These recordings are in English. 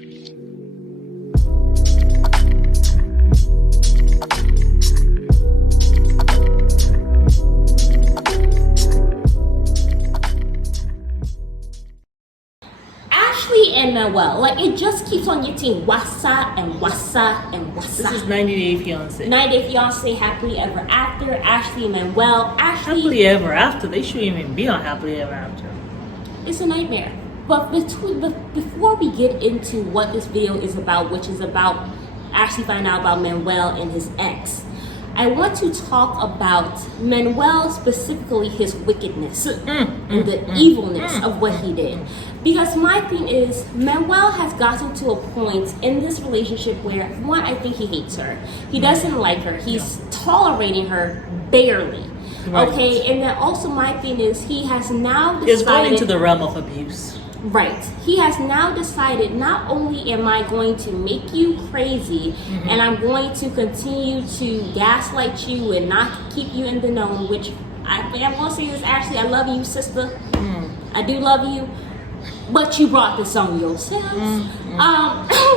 And Manuel, like it just keeps on getting wassa and wassa and wassa. This is 90 Day Fiance. 90 Day Fiance, Happily Ever After, Ashley and Manuel. Happily Ever After? They shouldn't even be on Happily Ever After. It's a nightmare. But before we get into what this video is about, which is about Ashley finding out about Manuel and his ex, I want to talk about Manuel, specifically his wickedness and the evilness of what he did. Because my thing is, Manuel has gotten to a point in this relationship where, one, I think he hates her. He doesn't like her. He's tolerating her barely. Right. Okay, and then also my thing is, he has now decided... It's going into the realm of abuse. Right. He has now decided, not only am I going to make you crazy and I'm going to continue to gaslight you and not keep you in the know, which I'm going to say this, Ashley, I love you, sister. I do love you. But you brought this on yourself.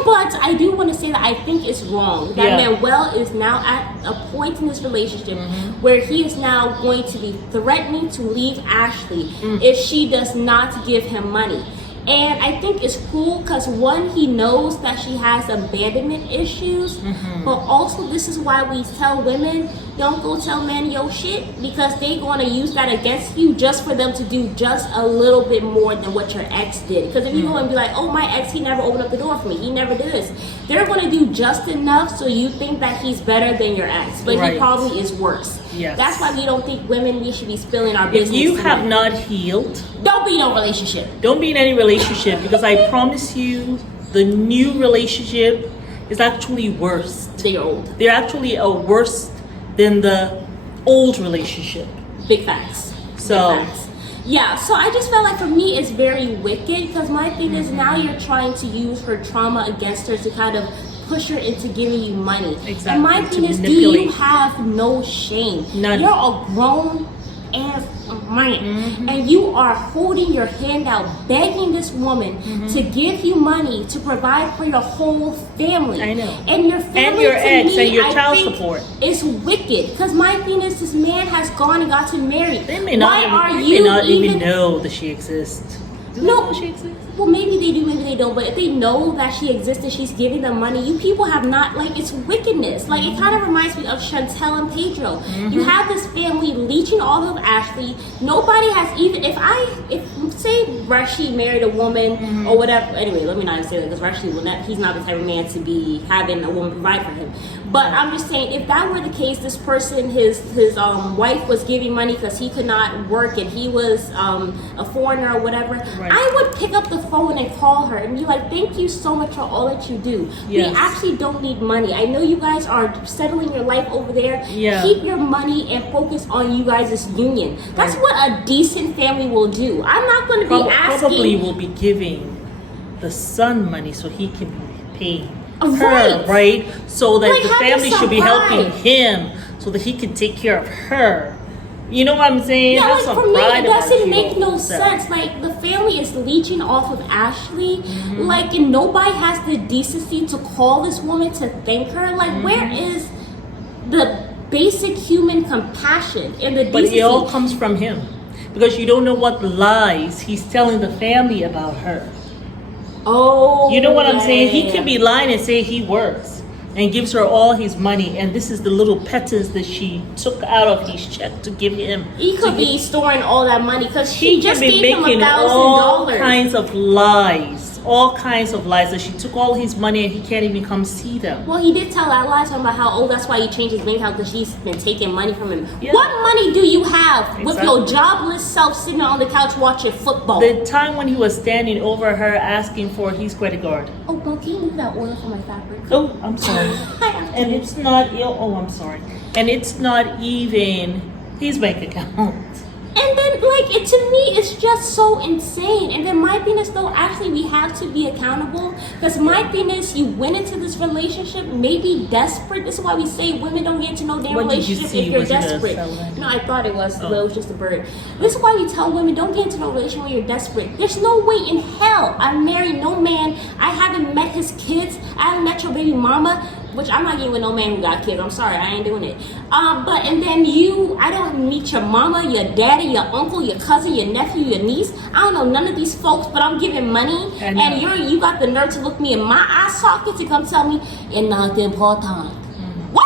But I do want to say that I think it's wrong that Manuel is now at a point in this relationship where he is now going to be threatening to leave Ashley if she does not give him money. And I think it's cool because, one, he knows that she has abandonment issues, but also this is why we tell women, don't go tell men your shit, because they're going to use that against you just for them to do just a little bit more than what your ex did. Because if you go and be like, oh, my ex, he never opened up the door for me, he never did this, they're going to do just enough so you think that he's better than your ex, but he probably is worse. Yes. That's why we don't think women, we should be spilling our business. If you have not healed, don't be in no relationship. Don't be in any relationship, because I promise you, the new relationship is actually worse. They're old. They're actually worse than the old relationship. Big facts. So, Big facts. Yeah, so I just felt like for me it's very wicked, because my thing is now you're trying to use her trauma against her to kind of push her into giving you money. Exactly. And my thing is, do you have no shame? None. You're a grown ass man, and you are holding your hand out, begging this woman to give you money to provide for your whole family. I know. And your family, and your ex, me, and your I child think support. It's wicked, because my thing is, this man has gone and gotten married. They may not, even know that she exists. Do they know she exists? Well, maybe they do, maybe they don't. But if they know that she exists and she's giving them money, you people have not, like, it's wickedness. Like, it kind of reminds me of Chantel and Pedro. You have this family leeching all of Ashley. Nobody has even, if say Rashid married a woman or whatever. Anyway, let me not even say that, because Rashid he's not the type of man to be having a woman provide for him. But I'm just saying, if that were the case, this person, his wife was giving money because he could not work and he was a foreigner or whatever, I would pick up the phone and call her and be like, thank you so much for all that you do. Yes. We actually don't need money. I know you guys are settling your life over there. Keep your money and focus on you guys' union. That's what a decent family will do. I'm not going to be asking. Probably will be giving the son money so he can pay her, right? So that the family should be helping him so that he can take care of her. You know what I'm saying? Yeah, like for me, it doesn't make no sense. Like, the family is leeching off of Ashley. Like, and nobody has the decency to call this woman to thank her. Like, where is the basic human compassion and the decency? But it all comes from him, because you don't know what lies he's telling the family about her. Oh, you know what I'm saying? He can be lying and say he works and gives her all his money, and this is the little pittance that she took out of his check to give him. He could be storing all that money, because she just gave him $1,000. all kinds of lies. All kinds of lies, that she took all his money and he can't even come see them. Well, he did tell that lie talking about how, that's why he changed his bank account, because she's been taking money from him. What money do you have with your jobless self sitting on the couch watching football? The time when he was standing over her asking for his credit card. Oh, bro, can you move that order for my fabric? Oh, I'm sorry. And it's not, I'm sorry. And it's not even his bank account. And then, like, like, it to me, it's just so insane. And then my thing is, though, actually, we have to be accountable. Because my thing is, you went into this relationship maybe desperate. This is why we say women don't get to know their relationship if you're desperate. No, I thought it was. Well, it was just a bird. This is why we tell women don't get into no relationship when you're desperate. There's no way in hell I'm married no man. I haven't met his kids. I haven't met your baby mama. Which I'm not getting with no man who got kids. I'm sorry, I ain't doing it. And then I don't meet your mama, your daddy, your uncle, your cousin, your nephew, your niece. I don't know none of these folks, but I'm giving money. And you got the nerve to look me in my eye socket to come tell me it's not important. What?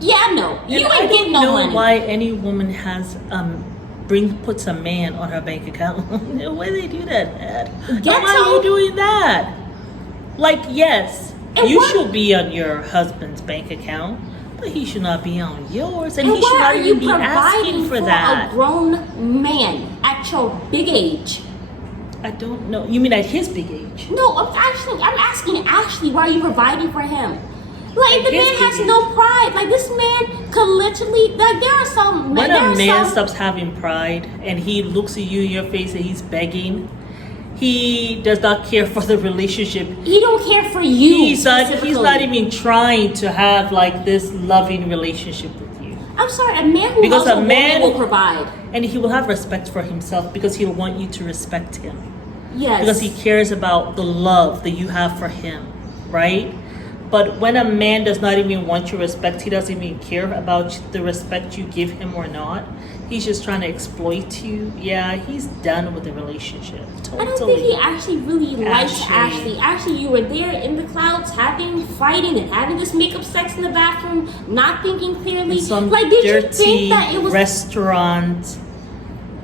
Yeah, no. You ain't getting no money. I don't know why any woman has puts a man on her bank account. Why they do that, Dad? Why are you doing that? Like, yes. You should be on your husband's bank account, but he should not be on yours, and he should not even be asking for that. A grown man at your big age. I don't know. You mean at his big age? No, I'm asking Ashley, why are you providing for him? Like, the man has no pride. Like, this man could literally, like, there are some men. When a man stops having pride and he looks at you in your face and he's begging, he does not care for the relationship. He don't care for you. He's not even trying to have like this loving relationship with you. I'm sorry, a man who loves a woman will provide. And he will have respect for himself because he'll want you to respect him. Yes. Because he cares about the love that you have for him, right? But when a man does not even want your respect, he doesn't even care about the respect you give him or not. He's just trying to exploit you. Yeah, he's done with the relationship. Totally. I don't think he actually really likes Ashley. Ashley, you were there in the clouds, fighting, and having this makeup sex in the bathroom, not thinking clearly. Like, did you think that it was restaurant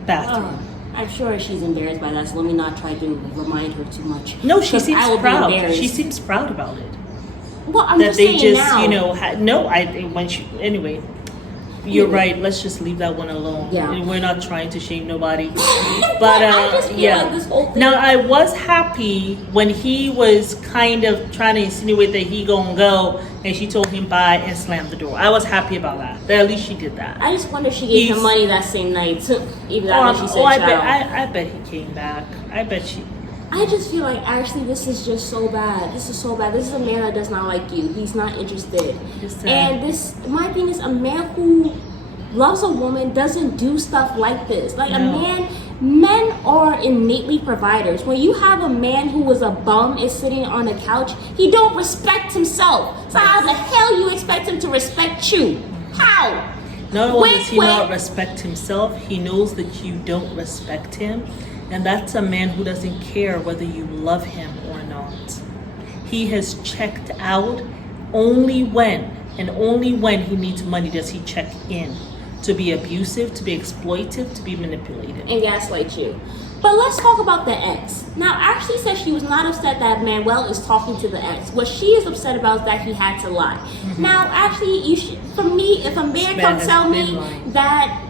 bathroom? I'm sure she's embarrassed by that, so let me not try to remind her too much. No, she seems proud. She seems proud about it. Well, I'm just saying now. Anyway. You're right. Let's just leave that one alone. Yeah. We're not trying to shame nobody. But I just feel like this whole thing. Now, I was happy when he was kind of trying to insinuate that he gonna go, and she told him bye and slammed the door. I was happy about that. At least she did that. I just wonder if she gave him money that same night. Even after she said I bet he came back. I just feel like, actually, this is just so bad. This is so bad. This is a man that does not like you. He's not interested. And my thing is, a man who loves a woman doesn't do stuff like this. Like, men are innately providers. When you have a man who was a bum is sitting on a couch, he don't respect himself. So how the hell you expect him to respect you? How? Not only does he not respect himself, he knows that you don't respect him. And that's a man who doesn't care whether you love him or not. He has checked out only when he needs money does he check in. To be abusive, to be exploitive, to be manipulated. And gaslight you. But let's talk about the ex. Now, Ashley says she was not upset that Manuel is talking to the ex. What she is upset about is that he had to lie. Mm-hmm. Now, Ashley, for me, if a man comes tell me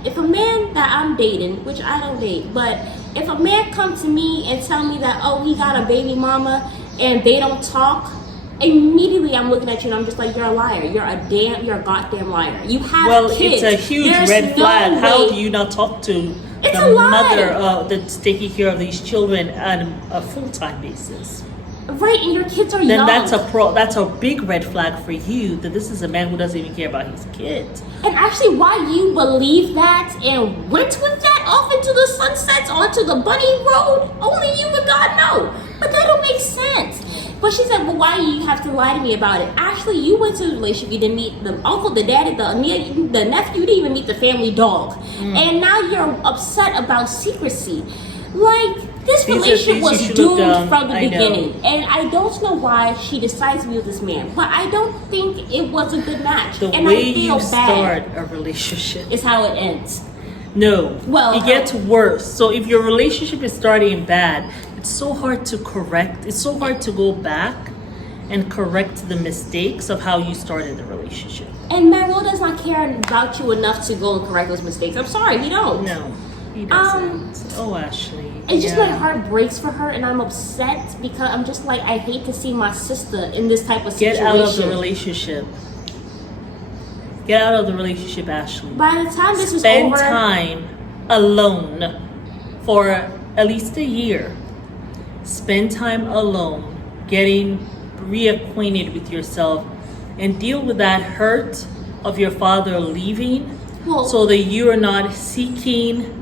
if a man that I'm dating, which I don't date, but if a man come to me and tell me that, oh, he got a baby mama and they don't talk, immediately I'm looking at you and I'm just like, you're a liar. You're a goddamn liar. You have kids. It's a huge red flag. How do you not talk to the mother that's taking care of these children on a full-time basis? Right, and your kids are then young. That's a big red flag for you, that this is a man who doesn't even care about his kids. And actually, why you believe that and went with that off into the sunsets, onto the bunny road, only you and God know. But that don't make sense. But she said, well, why do you have to lie to me about it? Actually, you went to the relationship, you didn't meet the uncle, the daddy, the nephew, you didn't even meet the family dog. And now you're upset about secrecy. Like, this relationship was doomed from the beginning. And I don't know why she decides to be with this man. But I don't think it was a good match. The way you start a relationship is how it ends. No. Well, it gets worse. So if your relationship is starting bad, it's so hard to correct. It's so hard to go back and correct the mistakes of how you started the relationship. And Manuel does not care about you enough to go and correct those mistakes. I'm sorry, he don't. No, he doesn't. Ashley. It's just my heart breaks for her, and I'm upset because I'm just like, I hate to see my sister in this type of situation. Get out of the relationship. Get out of the relationship, Ashley. By the time this is over, spend time alone. for at least a year. Spend time alone, getting reacquainted with yourself, and deal with that hurt of your father leaving, so that you are not seeking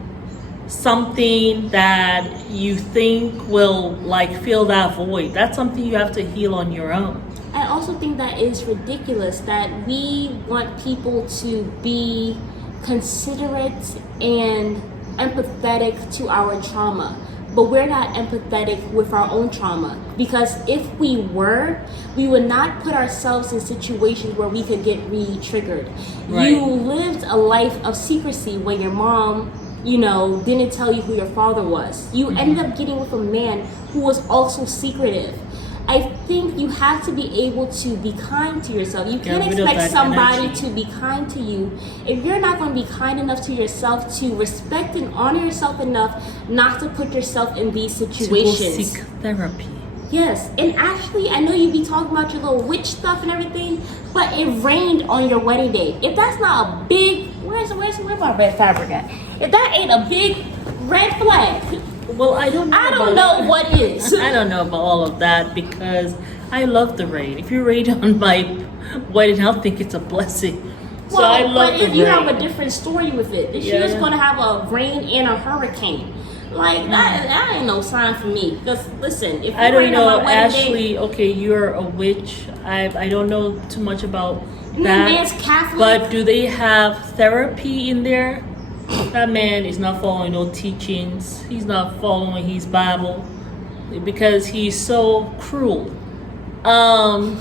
something that you think will like fill that void. That's something you have to heal on your own. I also think that is ridiculous that we want people to be considerate and empathetic to our trauma, but we're not empathetic with our own trauma. Because if we were, we would not put ourselves in situations where we could get re-triggered. Right. You lived a life of secrecy when your mom, didn't tell you who your father was. You ended up getting with a man who was also secretive. I think you have to be able to be kind to yourself. You can't expect somebody to be kind to you if you're not going to be kind enough to yourself to respect and honor yourself enough not to put yourself in these situations. To go seek therapy. Yes, and actually, I know you be talking about your little witch stuff and everything, but it rained on your wedding day. If that's not a big, where's my red fabric at? If that ain't a big red flag, well, I don't know what is. I don't know about all of that because I love the rain. If you rain on my wedding, I'll think it's a blessing. So I love the rain. But you have a different story with it. This year's going to have a rain and a hurricane. Like, that ain't no sign for me. Because, listen, if I don't know, Ashley, okay, you're a witch. I don't know too much about that. Man's Catholic. But do they have therapy in there? That man is not following no teachings. He's not following his Bible because he's so cruel. But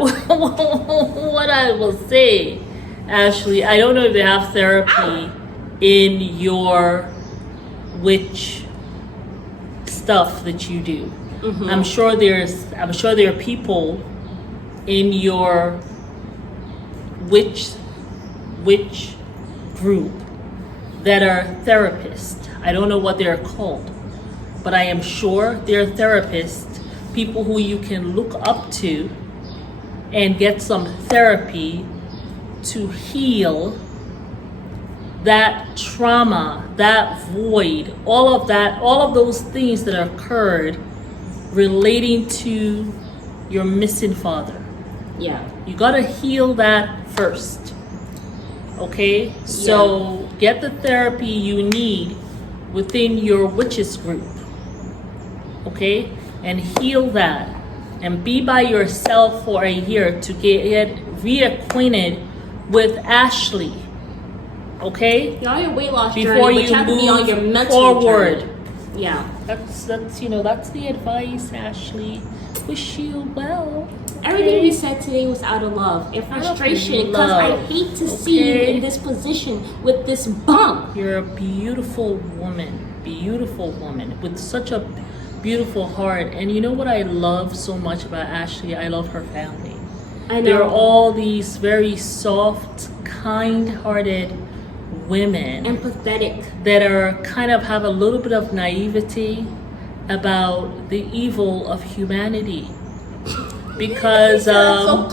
what I will say, Ashley, I don't know if they have therapy in your witch stuff that you do. I'm sure there are people in your witch group that are therapists. I don't know what they're called, but I am sure they're therapists, people who you can look up to and get some therapy to heal that trauma, that void, all of those things that occurred relating to your missing father. Yeah. You gotta heal that first. Okay? So get the therapy you need within your witches group. Okay? And heal that. And be by yourself for a year to get reacquainted with Ashley. Okay? You're on your weight loss before journey, but you have to be on your mental forward. journey. Yeah. That's the advice, Ashley. Wish you well. Everything we said today was out of love and frustration because I hate to see you in this position with this bump. You're a beautiful woman with such a beautiful heart. And you know what I love so much about Ashley? I love her family. I know. They're all these very soft, kind-hearted women. Empathetic. That are kind of have a little bit of naivety about the evil of humanity. Because no,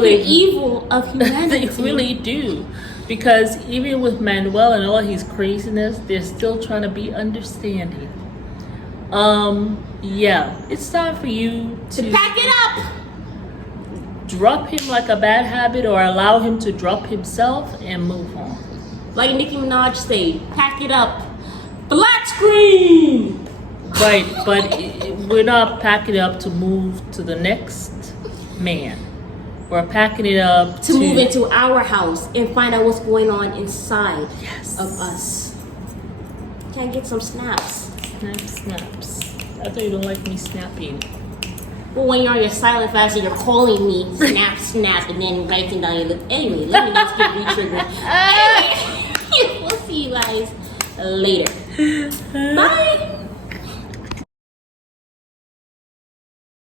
the evil of humanity. They really do. Because even with Manuel and all his craziness, they're still trying to be understanding. It's time for you to pack it up. Drop him like a bad habit, or allow him to drop himself and move on. Like Nicki Minaj say, pack it up. Black screen. Right, but we're not packing it up to move to the next man. We're packing it up to move into our house and find out what's going on inside of us. Can I get some snaps? Snaps. I thought you don't like me snapping. Well, when you're on your silent fast and you're calling me, snap, and then writing down your list. Anyway, let me just get re-triggered. Anyway, we'll see you guys later. Bye.